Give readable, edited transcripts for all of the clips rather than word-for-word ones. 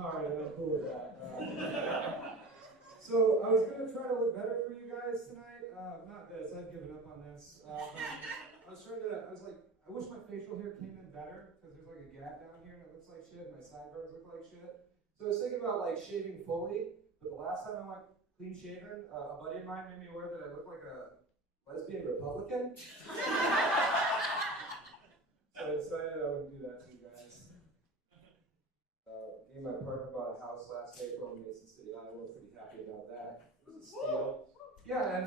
All right, I'm cool with that. So I was going to try to look better for you guys tonight. Not this, I've given up on this. I was like, I wish my facial hair came in better because there's like a gap down here and it looks like shit and my sideburns look like shit. So I was thinking about like shaving fully, but the last time I went clean shaven, a buddy of mine made me aware that I look like a lesbian Republican. So I decided I wouldn't do that to you guys. Me and my partner bought a house last April in Mason City, Iowa. Pretty happy about that. It was a steal. Yeah, and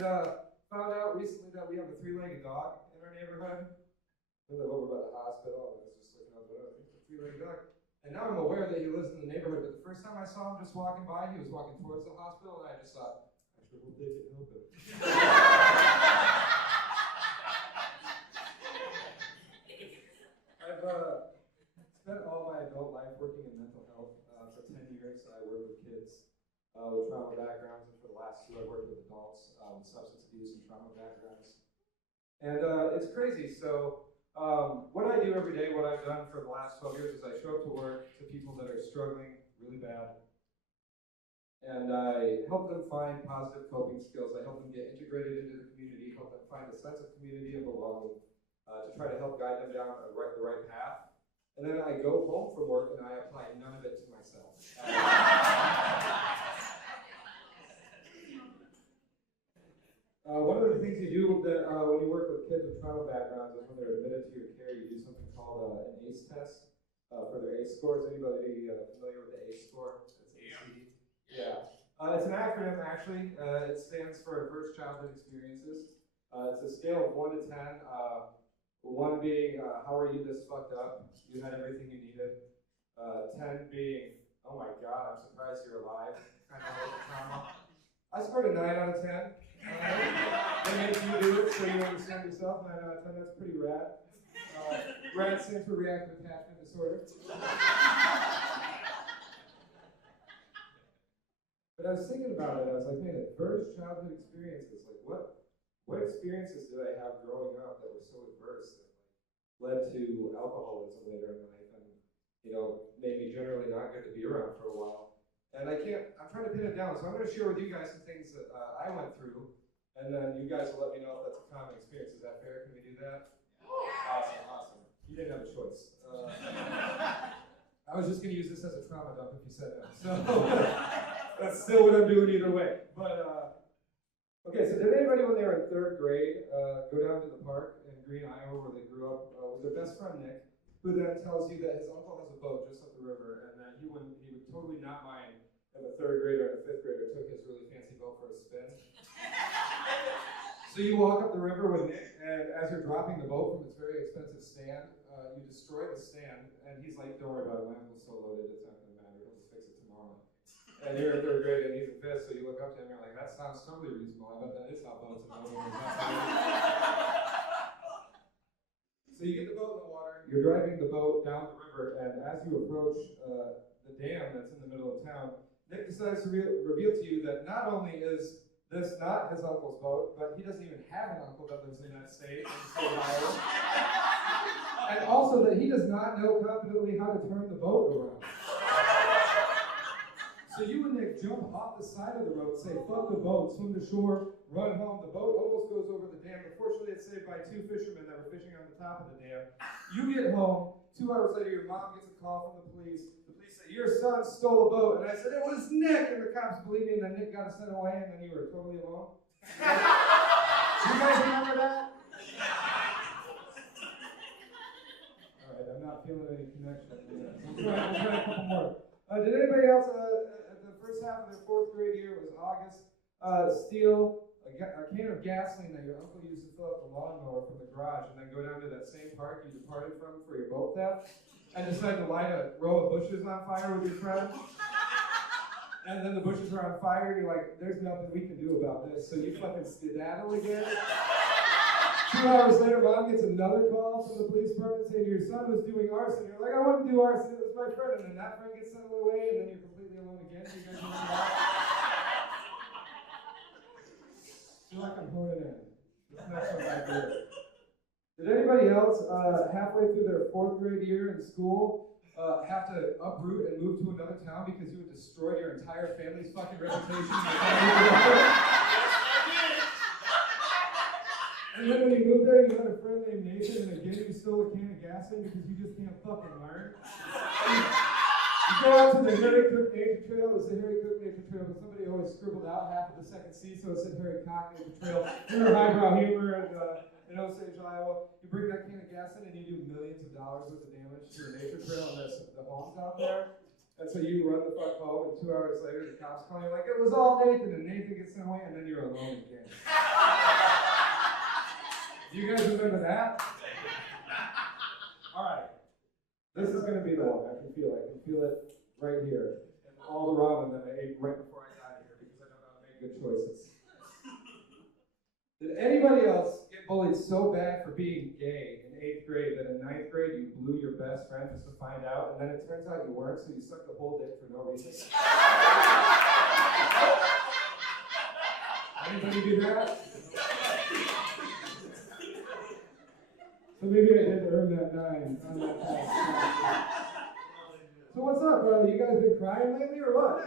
found out recently that we have a 3-legged dog in our neighborhood. We live over by the hospital, and I was just looking up, I think it's a 3-legged dog. And now I'm aware that he lives in the neighborhood, but the first time I saw him just walking by, he was walking towards the hospital, and I just thought, I sure hope they can help him. I've spent all my adult life working in mental health. For 10 years, I worked with kids with trauma backgrounds, and for the last 2, I worked with adults with substance abuse and trauma backgrounds. And it's crazy. So what I do every day, what I've done for the last 12 years, is I show up to work to people that are struggling really bad. And I help them find positive coping skills. I help them get integrated into the community, help them find a sense of community and belonging, to try to help guide them down the right path. And then I go home from work and I apply none of it to myself. One of the things you do that, when you work with kids with trauma backgrounds is when they're admitted to your care, you do something called an ACE test for their ACE scores. Anybody familiar with the ACE score? It's ACE. Yeah. It's an acronym, actually. It stands for Adverse Childhood Experiences. It's a scale of 1 to 10. 1 being, how are you this fucked up? You had everything you needed. 10 being, oh my God, I'm surprised you're alive. Kind of like trauma. I scored a 9 out of 10. They make you do it so you understand yourself. 9 out of 10, that's pretty rad. RAD stands for Reactive Attachment Disorder. But I was thinking about it. I was like, man, adverse childhood experiences. Like, what experiences did I have growing up that were so adverse that led to alcoholism later in life and, made me generally not good to be around for a while. And I'm trying to pin it down. So I'm going to share with you guys some things that I went through, and then you guys will let me know if that's a common experience. Is that fair? Can we do that? Yeah. Awesome. You didn't have a choice. I was just going to use this as a trauma dump if you said that. So that's still what I'm doing either way. But, okay, so did anybody when they were in 3rd grade go down to the park in Green, Iowa, where they grew up with their best friend, Nick, who then tells you that his uncle has a boat just up the river and that he would totally not mind if a 3rd grader and a 5th grader took his really fancy boat for a spin. So you walk up the river with Nick, and as you're dropping the boat from its very expensive stand, you destroy the stand, and he's like, don't worry about it, my uncle's so loaded, it's not going to matter, he'll just fix it tomorrow. And you're in 3rd grade and he's in 5th, so you look up to him and you're like, that sounds totally reasonable. I bet that is how boats and boats. So you get the boat in the water, you're driving the boat down the river, and as you approach the dam that's in the middle of town, Nick decides to reveal to you that not only is this not his uncle's boat, but he doesn't even have an uncle that lives in that state, in the state of Iowa. And also that he does not know competently how to turn the boat around. So you and Nick jump off the side of the road, say, fuck the boat, swim to shore, run home. The boat almost goes over the dam, but fortunately it's saved by 2 fishermen that were fishing on the top of the dam. You get home, 2 hours later your mom gets a call from the police. The police say, your son stole a boat. And I said, it was Nick. And the cops believed me, and then Nick got us sent away, and then you were totally alone. You guys remember that? All right, I'm not feeling any connection. Yeah. We'll try a couple more. Did anybody else, at the first half of their 4th grade year, it was August, steal a can of gasoline that your uncle used to fill up the lawnmower from the garage and then go down to that same park you departed from for your boat theft and decide to light a row of bushes on fire with your friend? And then the bushes are on fire and you're like, there's nothing we can do about this. So you fucking skedaddle again. 2 hours later, mom gets another call from the police department saying your son was doing arson. You're like, I wouldn't do arson, it was my friend. And then that friend gets sent away, and then you're completely alone again. Do you guys remember that? I feel like I'm honing in. This next one's like good. Did anybody else, halfway through their 4th grade year in school, have to uproot and move to another town because you would destroy your entire family's fucking reputation. And then when you moved there, you had a friend named Nathan, and again you stole a can of gas in because you just can't fucking learn. You go out to the Harry Cook Nature Trail. It was the Harry Cook Nature Trail, but somebody always scribbled out half of the second C, so it said Harry Cock Nature Trail. Your highbrow humor in Osage, Iowa. You bring that can of gas in, and you do millions of dollars worth of damage to your nature trail and the homes out there. And so you run the fuck home, and 2 hours later, the cops call you like, it was all Nathan, and Nathan gets sent away, and then you're alone again. Do you guys remember that? All right. This is going to be the one. I can feel it. I can feel it right here. And all the ramen that I ate right before I got here because I don't know how to make good choices. Did anybody else get bullied so bad for being gay in 8th grade that in 9th grade you blew your best friend just to find out, and then it turns out you weren't, so you sucked the whole dick for no reason? Anybody do that? So maybe I did earn that 9 on that test. So what's up, brother? You guys been crying lately or what?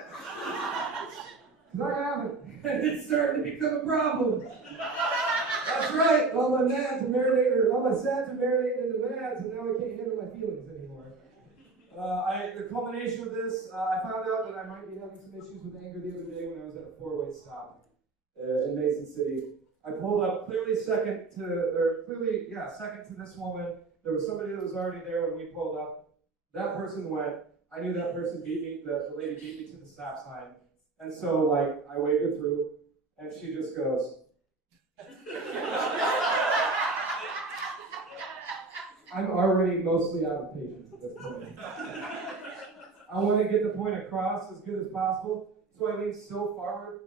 Because I haven't. It's starting to become a problem. That's right. All my sads are marinating into mads, and now I can't handle my feelings anymore. The culmination of this, I found out that I might be having some issues with anger the other day when I was at a 4-way stop in Mason City. I pulled up second to this woman. There was somebody that was already there when we pulled up. That person went. I knew that person beat me. The lady beat me to the stop sign. And so, I waved her through, and she just goes. I'm already mostly out of patience at this point. I want to get the point across as good as possible, so I lean so far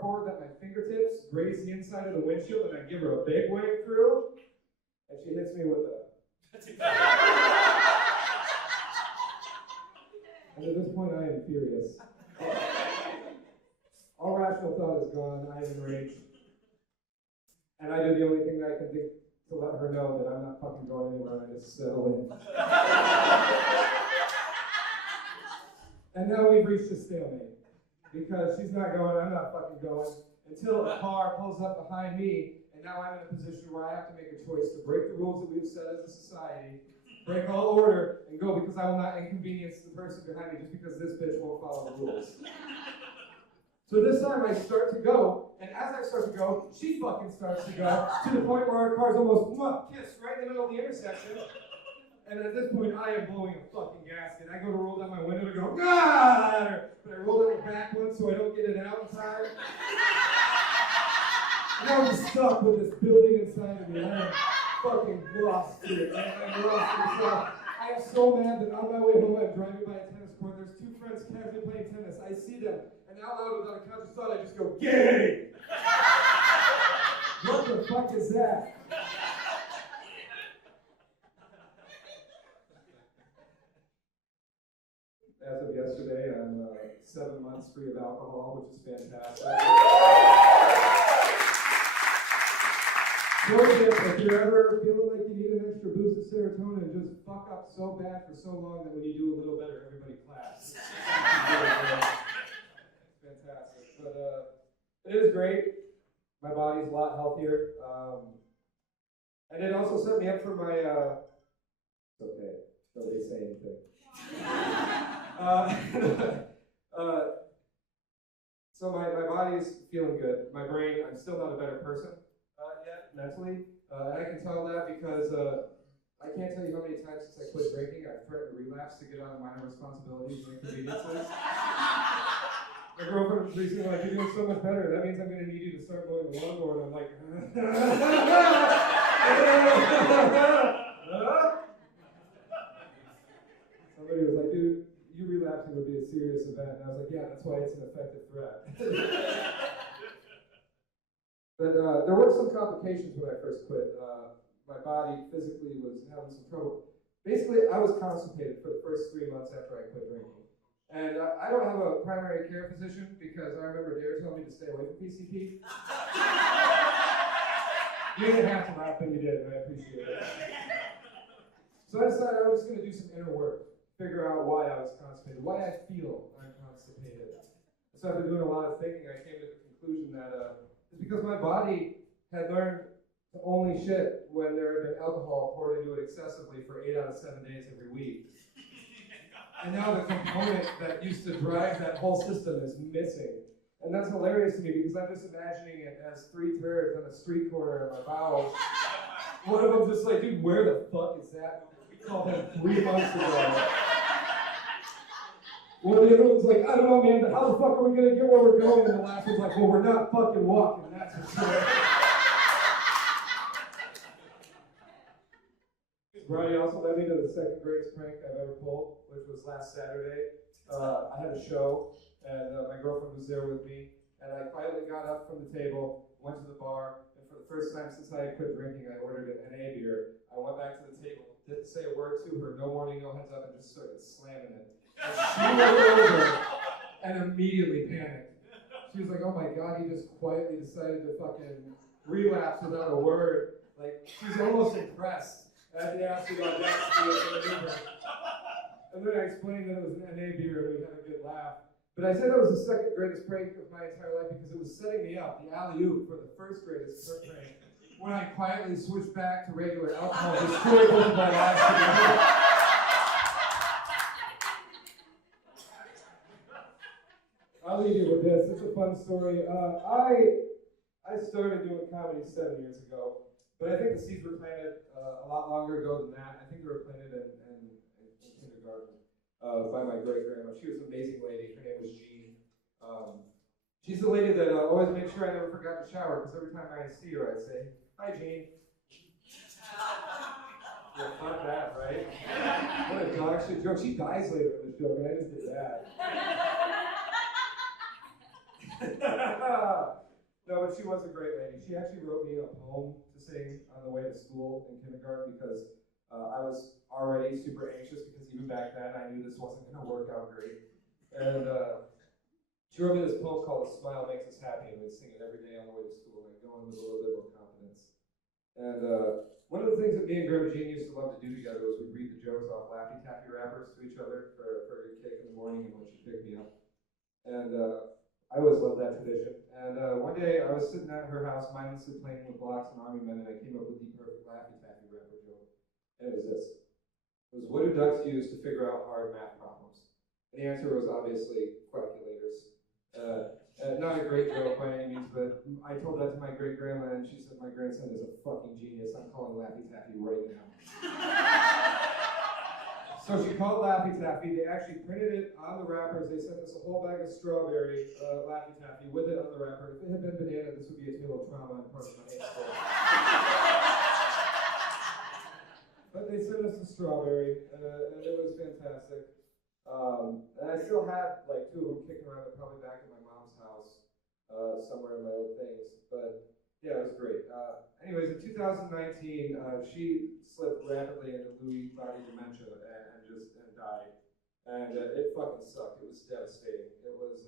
forward that my fingertips graze the inside of the windshield, and I give her a big wave through, and she hits me with a... And at this point, I am furious. All rational thought is gone. I am enraged. And I do the only thing that I can think to let her know that I'm not fucking going anywhere, and I just settle in. And now we've reached a stalemate. Because she's not going, I'm not fucking going, until a car pulls up behind me, and now I'm in a position where I have to make a choice to break the rules that we've set as a society, break all order, and go because I will not inconvenience the person behind me just because this bitch won't follow the rules. So this time I start to go, and as I start to go, she fucking starts to go, to the point where our cars almost kiss right in the middle of the intersection. And at this point, I am blowing a fucking gasket. I go to roll down my window to go, God! But I roll down the back one so I don't get it out in time. And I'm just stuck with this building inside of me. I am fucking lost to it, man. I'm lost to myself. I am so mad that on my way home, I'm driving by a tennis court. There's 2 friends casually playing tennis. I see them, and out loud, without a conscious thought, I just go, gay! What the fuck is that? As of yesterday, I'm 7 months free of alcohol, which is fantastic. If you're ever feeling like you need an extra boost of serotonin, just fuck up so bad for so long that when you do a little better, everybody claps. It's fantastic. But it is great. My body's a lot healthier. And it also set me up for my... it's okay. Nobody say anything. So my body's feeling good. My brain, I'm still not a better person yet, mentally. And I can tell that because I can't tell you how many times since I quit drinking, I've threatened to relapse to get out of minor responsibilities and inconveniences. My girlfriend was recently like, you're doing so much better. That means I'm going to need you to start mowing the lawnmower. And I'm like, Somebody was like, dude, you relapsing would be a serious event. And I was like, yeah, that's why it's an effective threat. But there were some complications when I first quit. My body physically was having some trouble. Basically, I was constipated for the first 3 months after I quit drinking. And I don't have a primary care physician because I remember Dare telling me to stay away from PCP. You didn't have to laugh, but you did, and I appreciate it. So I decided I was just going to do some inner work. figure out why I was constipated, why I feel I'm constipated. So after doing a lot of thinking, I came to the conclusion that it's because my body had learned to only shit when there had been alcohol poured into it excessively for 8 out of 7 days every week. And now the component that used to drive that whole system is missing. And that's hilarious to me because I'm just imagining it as 3 turds on a street corner in my bowels. One of them just like, dude, where the fuck is that? We called him 3 months ago. One of the other one's like, I don't know, man, but how the fuck are we gonna get where we're going? And the last one's like, well, we're not fucking walking, that's for sure. Brody also led me to the second greatest prank I've ever pulled, which was last Saturday. I had a show, and my girlfriend was there with me, and I quietly got up from the table, went to the bar, and for the first time since I had quit drinking, I ordered an NA beer. I went back to the table, didn't say a word to her, no warning, no heads up, and just started slamming it. And she rolled over and immediately panicked. She was like, oh my god, he just quietly decided to fucking relapse without a word. Like, she's almost impressed. I had the absolute audacity of maneuver. And then I explained that it was an NA beer and we had a good laugh. But I said that was the second greatest prank of my entire life because it was setting me up, the alley-oop, for the first greatest prank. When I quietly switched back to regular alcohol, destroyed both of my lives together. I'll leave you with this. It's a fun story. I started doing comedy 7 years ago. But I think the seeds were planted a lot longer ago than that. I think they were planted in kindergarten by my great-grandma. She was an amazing lady. Her name was Jean. She's the lady that always made sure I never forgot to shower, because every time I see her, I'd say, hi, Jean. Yeah, not bad, right? What a dog shit joke. She dies later in this joke, and I just did that. No, but she was a great lady. She actually wrote me a poem to sing on the way to school in kindergarten because I was already super anxious because even back then I knew this wasn't going to work out great. And she wrote me this poem called A Smile Makes Us Happy, and we'd sing it every day on the way to school and go in with a little bit more confidence. And one of the things that me and Grandma Jean used to love to do together was we'd read the jokes off Laffy Taffy wrappers to each other for a good kick in the morning and when she'd pick me up. And I always loved that tradition. And one day I was sitting at her house mindlessly playing with blocks and army men, and I came up with the perfect Laffy Taffy wrapper joke. And it was this. It was, what do ducks use to figure out hard math problems? And the answer was obviously calculators. Not a great joke by any means, but I told that to my great-grandma, and she said, my grandson is a fucking genius. I'm calling Laffy Taffy right now. So she called Laffy Taffy. They actually printed it on the wrappers. They sent us a whole bag of strawberry Laffy Taffy with it on the wrapper. If it had been banana, this would be a tale of trauma and part of my high school. But they sent us the strawberry, and it was fantastic. And I still have like 2 of them kicking around. They're probably back at my mom's house somewhere in my old things. But yeah, it was great. Anyways, in 2019, she slipped rapidly into Lewy body dementia and died. And it fucking sucked. It was devastating. It was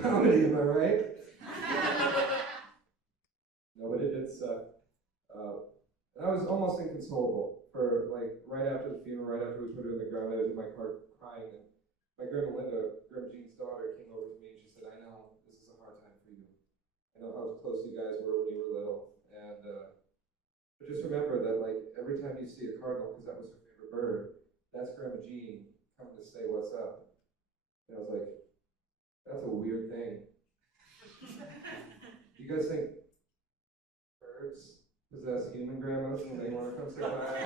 comedy, am I right? No, but it did suck. And I was almost inconsolable for like right after the funeral, right after we put her in the ground. I was in my car crying, and my grandma Linda, Grandma Jean's daughter, came over to me and she said, I know this is a hard time for you. I know how close you guys were when you were little, and but just remember that like every time you see a cardinal, because that was her favorite bird, that's Grandma Jean coming to say what's up. And I was like, that's a weird thing. Do you guys think birds possess human grandmas when they want to come say hi?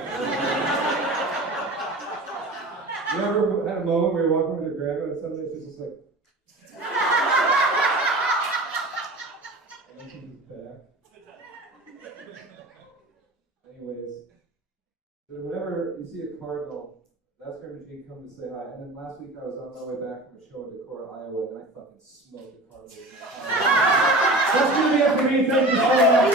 You ever had a moment where you're walking with your grandma and suddenly she's just like, and then she's just back. Anyways, so whenever you see a cardinal, that's Grandma Jean come to say hi. And then last week I was on my way back from a show in Decorah, Iowa, and I fucking smoked a cardinal. That's gonna be it for me. Thank you so much.